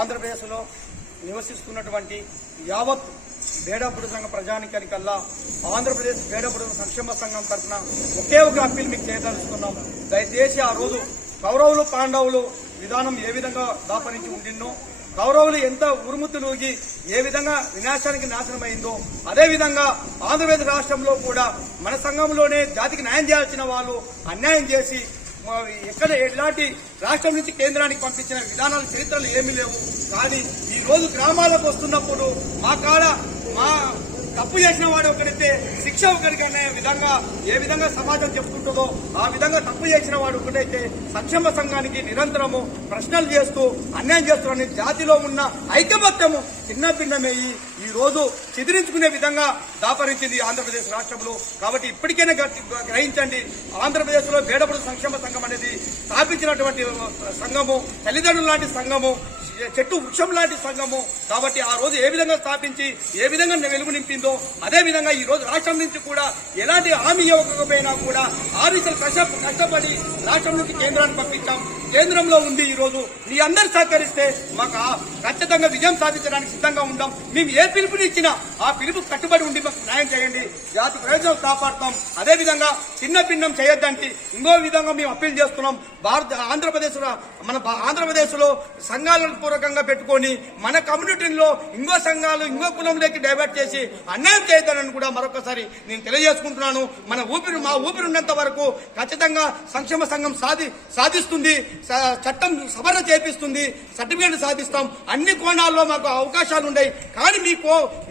ఆంధ్రప్రదేశ్లో నివసిస్తున్నటువంటి యావత్ బేడపుడు సంఘ ప్రజానికల్లా ఆంధ్రప్రదేశ్ బేడపుడు సంక్షేమ సంఘం తరఫున ఒకే ఒక అప్పీల్ మీకు చేయదలుచుకున్నాం. దయచేసి ఆ రోజు కౌరవులు పాండవులు విధానం ఏ విధంగా దాపరించి ఉండిందో, కౌరవులు ఎంత ఉరుముతులూగి ఏ విధంగా వినాశానికి నాశనమైందో అదేవిధంగా ఆంధ్రప్రదేశ్ రాష్ట్రంలో కూడా మన సంఘంలోనే జాతికి న్యాయం చేయాల్సిన వాళ్ళు అన్యాయం చేసి ఎక్కడ ఎలాంటి రాష్ట్రం నుంచి కేంద్రానికి పంపించిన విధానాలు చరిత్రలు ఏమీ లేవు. కానీ ఈ రోజు గ్రామాలకు వస్తున్నప్పుడు మా తప్పు చేసిన వాడు ఒకడైతే శిక్ష ఒకరికి అనే విధంగా ఏ విధంగా సమాజం చెప్తుంటుందో ఆ విధంగా తప్పు చేసిన వాడు ఒకటైతే సంక్షేమ సంఘానికి నిరంతరము ప్రశ్నలు చేస్తూ అన్యాయం చేస్తున్నారని జాతిలో ఉన్న ఐకమత్యము చిన్న భిన్నమయ్యి ఈ రోజు చిదిరించుకునే విధంగా దాపరించింది ఆంధ్రప్రదేశ్ రాష్ట్రంలో. కాబట్టి ఇప్పటికైనా గ్రహించండి, ఆంధ్రప్రదేశ్ లో బేడపుడు సంక్షేమ సంఘం అనేది స్థాపించినటువంటి సంఘము, తల్లిదండ్రులు లాంటి సంఘము, చెట్టు వృక్షం లాంటి సంఘము. కాబట్టి ఆ రోజు ఏ విధంగా స్థాపించి ఏ విధంగా వెలుగు నింపిందో అదే విధంగా ఈ రోజు రాష్ట్రం నుంచి కూడా ఎలాంటి హామీ ఇవ్వకపోయినా కూడా ఆఫీసులు కష్టపడి రాష్ట్రం నుంచి కేంద్రానికి పంపించాం. కేంద్రంలో ఉంది. ఈ రోజు మీ అందరు సహకరిస్తే మాకు ఖచ్చితంగా విజయం సాధించడానికి సిద్ధంగా ఉంటాం. మేము ఏ పిలుపునిచ్చినా ఆ పిలుపు కట్టుబడి ఉండి మాకు న్యాయం చేయండి, జాతి ప్రయోజనం కాపాడుతాం. అదేవిధంగా చిన్న భిన్నం చేయొద్దంటే ఇంకో విధంగా మేము అప్పీల్ చేస్తున్నాం. ఆంధ్రప్రదేశ్ లో సంఘాలను పూర్వకంగా పెట్టుకొని మన కమ్యూనిటీలో ఇంకో సంఘాలు ఇంకో కులంలోకి డైవర్ట్ చేసి అన్యాయం చేయొద్దని కూడా మరొకసారి నేను తెలియజేసుకుంటున్నాను. మా ఊపిరి ఉన్నంత వరకు ఖచ్చితంగా సంక్షేమ సంఘం సాధిస్తుంది, చట్టం సవరణ చేపిస్తుంది, సర్టిఫికేట్ సాధిస్తాం. అన్ని కోణాల్లో మాకు అవకాశాలు ఉన్నాయి. కానీ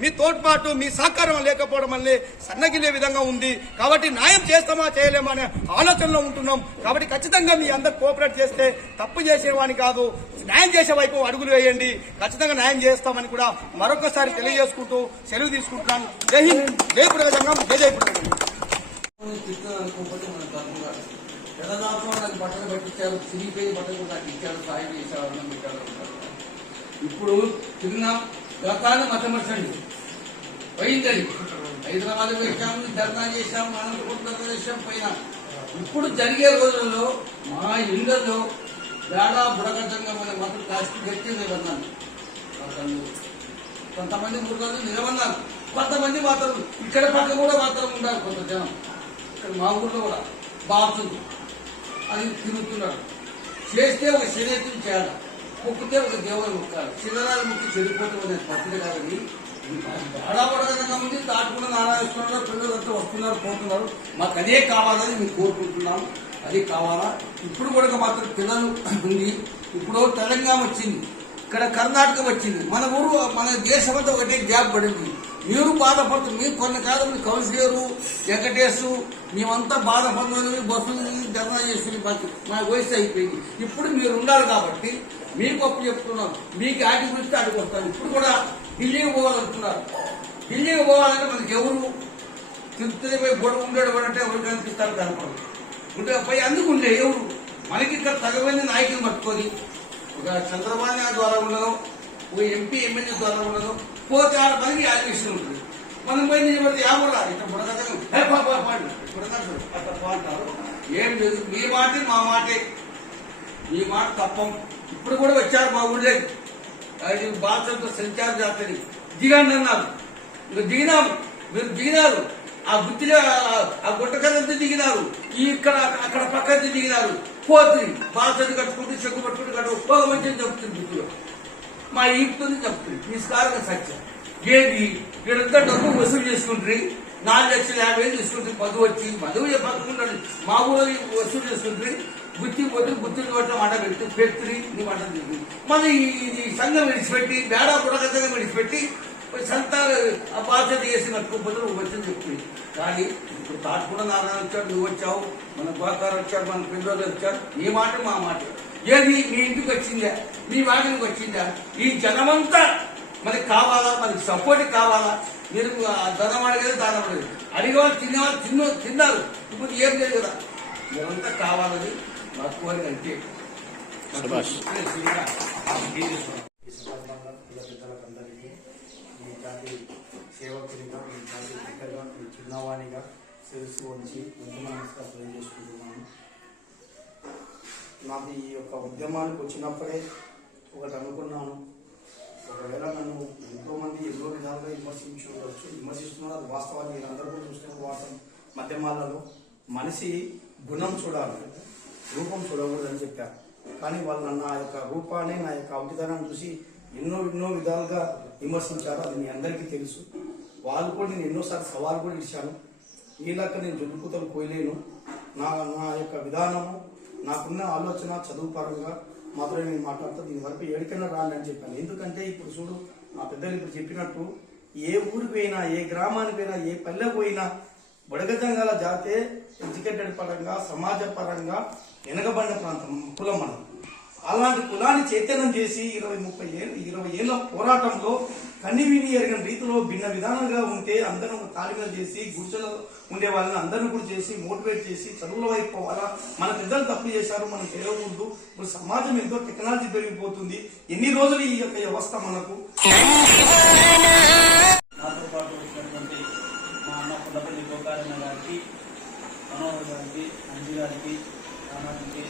మీ తోడ్పాటు మీ సహకారం లేకపోవడం వల్లే సన్నగిలే విధంగా ఉంది. కాబట్టి న్యాయం చేస్తామా చేయలేమా అనే ఆలోచనలో ఉంటున్నాం. కాబట్టి ఖచ్చితంగా మీ అందరు కోఆపరేట్ చేస్తే తప్పు చేసేవాని కాదు, న్యాయం చేసే వైపు అడుగులు వేయండి. ఖచ్చితంగా న్యాయం చేస్తామని కూడా మరొకసారి తెలియజేసుకుంటూ సెలవు తీసుకుంటున్నాను. జై హింద్, జై పుడగ సంఘం, జై పుడగ. నాకు బట్టలు పెట్టించారు, చిరిగిపోయి బట్టలు కూడా నాకు ఇచ్చారు, సాయం చేశారు, అన్నం పెట్టారు. ఇప్పుడు తిన్నాం, గతాన్ని మతమర్చండి పోయిందని హైదరాబాద్ పెట్టాము, ధర్నా చేశాము, అనంతపురం చేశాం పోయినా. ఇప్పుడు జరిగే రోజుల్లో మా ఇళ్లలో బేడా బుడగతంగా మన మతం కాస్త గట్టి నిలబడినాను. కొంతమంది మురుగలు నిలబడినారు, కొంతమంది మాత్రం ఇక్కడ పక్క కూడా మాత్రం ఉండాలి. కొంత జనం ఇక్కడ మా ఊర్లో కూడా బాగుంది, అది తిరుగుతున్నాడు. చేస్తే ఒక శరీరం చేయాలి, మొక్కితే ఒక దేవుడు మొక్కాలి. చిన్నరాలు మొక్కి చెడిపోవడం అనేది పద్ధతి కాదని ఆడపడగంగా ఉంది. దాటుకున్న నారాయణస్తున్నారు, పిల్లలంతా వస్తున్నారు పోతున్నారు. మాకు అదే కావాలని మేము కోరుకుంటున్నాం. అది కావాలా? ఇప్పుడు కూడా మాత్రం పిల్లలు ఉంది. ఇప్పుడు తెలంగాణ వచ్చింది, ఇక్కడ కర్ణాటక వచ్చింది, మన ఊరు మన దేశం అంతా ఒకటే గ్యాప్ పడింది. మీరు బాధపడుతుంది. మీరు కొన్ని కాలం కౌన్సిలరు వెంకటేశు మేమంతా బాధపడుతుంది, బస్సులు ధర్నా చేసుకుని మా వయసు అయిపోయింది. ఇప్పుడు మీరు ఉండాలి కాబట్టి మీకు అప్పు చెప్తున్నాం. మీకు ఆటి గురించి ఆడికి వస్తాను. ఇప్పుడు కూడా ఢిల్లీకి పోవాలంటున్నారు. ఢిల్లీకి పోవాలంటే మనకి ఎవరు తిరుపతి పోయి గొడవ ఉండేడు కూడా అంటే ఎవరు కనిపిస్తారు కనపడదు. ఉంటే పోయి అందుకు ఉండే ఎవరు మనకి ఇక్కడ తగవైన నాయకులు పట్టుకొని ఒక చంద్రబాబు నాయుడు ద్వారా ఉండదు, ఓ ఎంపీ ఎమ్మెల్యే ద్వారా ఉండదు, పోతే ఆడ మనకి యాక్షన్ ఉంటుంది. మనం పోయి నిలబడితే యావడా ఇట్లా అంటారు. ఏం లేదు, మీ మాటే మా మాటే, మీ మాట తప్పం. ఇప్పుడు కూడా వచ్చారు మా ఊళ్ళో, అది బాధ్యతతో సంచార జాతని దిగండి అన్నారు. ఇంకా దిగినాము, మీరు దిగినారు. ఆ గుత్తిలో ఆ గుట్టకల్లంతా దిగినారు, ఇక్కడ అక్కడ పక్కన దిగినారు. పోతుంది బాధ్యత కట్టుకుంటూ చెక్కు పట్టుకుంటూ కట్టు మంచిగా చెప్తుంది. గుర్తులో మా ఈపుతుంది చెప్తుంది. మీ స్కారంగా సత్యం ఏది వీళ్ళంతా డబ్బు వసూలు చేసుకుంటారు. 4,50,000 తీసుకుంటారు. మధు వచ్చి మధువు పట్టుకుంటాడు. మా ఊళ్ళో వసూలు చేసుకుంటారు. గుత్తి పోతే గుత్తిని కొట్టడం మాట పెట్టి పెట్టి నీ మాట తిరిగి మళ్ళీ ఇది సంఘం విడిచిపెట్టి బేడా బుడగతంగా విడిచిపెట్టి సంతాలు ఆ బాధ్యత చేసి నట్టుకోపోతే వచ్చని చెప్తుంది. కానీ ఇప్పుడు తాటకుండా నారాయణ వచ్చాడు, నువ్వు వచ్చావు, మన గోకారు వచ్చాడు, మన పిల్లలు వచ్చాడు. నీ మాట మా మాట ఏది మీ ఇంటికి వచ్చిందా, మీ వాటికి వచ్చిందా? ఈ జనమంతా మనకి కావాలా, మనకి సపోర్ట్ కావాలా? మీరు ధనం అడిగేది దానం అడిగేది అడిగేవాళ్ళు తినేవాళ్ళు తిన్నారు. ఇప్పుడు ఏం లేదు కదా, మీరంతా కావాలని మా కోరిక. అంటే మీ జాతి సేవకునిగా, మీ జాతి బిడ్డగా, మీ చిన్నవాణిగా శిరస్సు వంచి నమస్కారం తెలియజేసుకుంటున్నాను. నాకు ఈ యొక్క ఉద్యమానికి వచ్చినప్పుడే ఒకటి అనుకున్నాను, విమర్శిస్తున్నారు. అది వాస్తవాన్ని మీరందరూ కూడా చూస్తున్నారు. వాస్తవం మాధ్యమాలలో మనిషి గుణం చూడాలి, రూపం చూడకూడదని చెప్పారు. కానీ వాళ్ళు నా యొక్క రూపాన్ని, నా యొక్క ఔటితనాన్ని చూసి ఎన్నో విధాలుగా విమర్శించారు. అది మీ అందరికీ తెలుసు. వాళ్ళు కూడా నేను ఎన్నోసార్లు సవాల్ కూడా ఇచ్చాను. వీళ్ళక్క నేను జుట్టుకూతలు పోయలేను. నా యొక్క విధానము, నాకున్న ఆలోచన చదువు పరంగా మాత్రమే నేను మాట్లాడుతూ దీని వరకు ఏడికైనా రాండి అని చెప్పాను. ఎందుకంటే ఇప్పుడు చూడు, మా పెద్దలు ఇప్పుడు చెప్పినట్టు ఏ ఊరికి పోయినా, ఏ గ్రామానికి పోయినా, ఏ పల్లె పోయినా బుడగజంగాల జాతే ఎడ్యుకేటెడ్ పరంగా, సమాజ పరంగా వెనకబడిన ప్రాంతం కులం మనం. అలాంటి కులాన్ని చైతన్యం చేసి 20 ఏళ్ల పోరాటంలో కన్నివిని ఎరిగిన రీతిలో భిన్న విధానంగా ఉంటే అందరూ తాలిగా చేసి గుడిసెలో ఉండే వాళ్ళని అందరినీ కూడా చేసి మోటివేట్ చేసి చదువుల వైపు పోవాలా, మన పెద్దలు తప్పు చేశారు, మనం చేయకూడదు. ఇప్పుడు సమాజం ఎంతో టెక్నాలజీ పెరిగిపోతుంది. ఎన్ని రోజులు ఈ యొక్క వ్యవస్థ మనకు. నాతో పాటు వచ్చినటువంటి మా అన్న పుల్లపల్లి గోకారన్న గారికి, మనోహర్ గారికి, అంజి గారికి, రామానికి,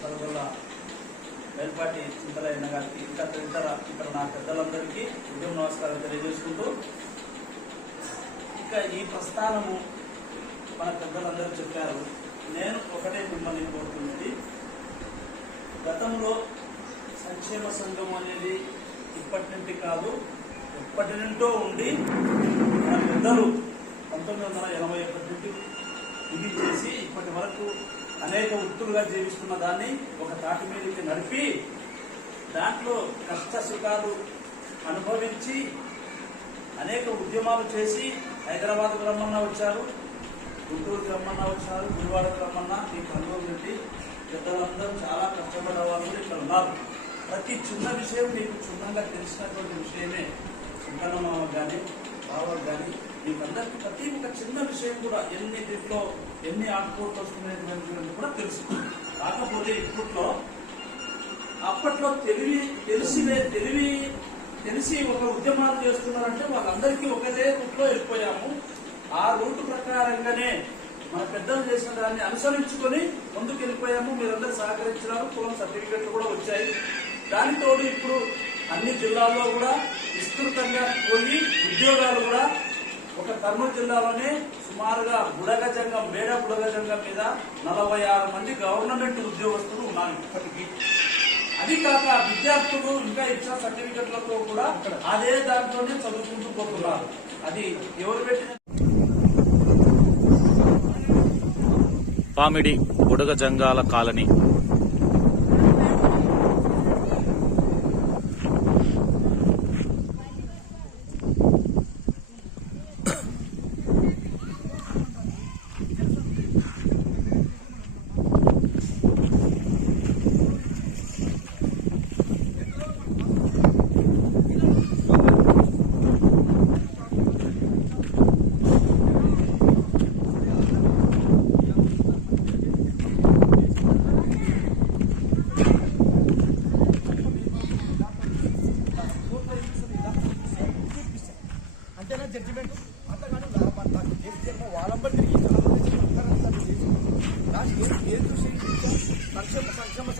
పదకొల్ల వేల్పాటి చింతలయ్య గారికి, ఇక్కడ నా పెద్దలందరికీ ఉద్యమ నమస్కారం తెలియజేసుకుంటూ, ఇక ఈ ప్రస్థానము మన పెద్దలందరూ చెప్పారు. నేను ఒకటే మిమ్మల్ని కోరుతున్నది, గతంలో సంక్షేమ సంఘం అనేది ఇప్పటి నుండి కాదు, ఎప్పటి నుండో ఉండి మన పెద్దలు 1981 నుండి ఇది చేసి ఇప్పటి వరకు అనేక వృత్తులుగా జీవిస్తున్న దాన్ని ఒక తాటి మీదకి నడిపి దాంట్లో కష్ట సుఖాలు అనుభవించి అనేక ఉద్యమాలు చేసి హైదరాబాద్కు రమ్మన్నా వచ్చారు, గుంటూరుకి రమ్మన్నా వచ్చారు, గుడివాడకు రమ్మన్నా ఈ కర్నూలు నుండి పెద్దలందరూ చాలా కష్టపడే వాళ్ళు ఇక్కడ ఉన్నారు. ప్రతి చిన్న విషయం మీకు క్షుణ్ణంగా తెలిసినటువంటి విషయమే. చింతనమ్మ కానీ బావకు కానీ మీకందరికీ ప్రతి ఒక్క చిన్న విషయం కూడా దీంట్లో ఎన్ని ఆటుపోట్లు వస్తున్నాయి కూడా తెలుసు. కాకపోతే అప్పట్లో తెలిసి ఒక ఉద్యమాలు చేస్తున్నారంటే వాళ్ళందరికీ ఒకటే రూట్లో వెళ్ళిపోయాము. ఆ రూట్ ప్రకారంగానే మన పెద్దలు చేసిన దాన్ని అనుసరించుకొని ముందుకు వెళ్ళిపోయాము. మీరందరూ సహకరించినారు. కులం సర్టిఫికెట్లు కూడా వచ్చాయి. దానితోడు ఇప్పుడు అన్ని జిల్లాల్లో కూడా విస్తృతంగా పోయి ఉద్యోగాలు కూడా ఒక కర్నూలు జిల్లాలోనే సుమారుగా మేడ బుడగజంగం మీద 46 మంది గవర్నమెంట్ ఉద్యోగస్తులు ఉన్నారు ఇప్పటికీ. అది కాక విద్యార్థులు ఇంకా ఇచ్చిన సర్టిఫికెట్లతో కూడా అదే దాంట్లోనే చదువుకుంటూ పోతున్నారు. అది ఎవరు పెట్టిన పామిడి బుడగజంగాల కాలనీ. అంతేనా జడ్జిమెంట్? అంతగాని నాకు చేస్తే వాళ్ళంబడి తిరిగి ఏం చూసి సంక్షేమ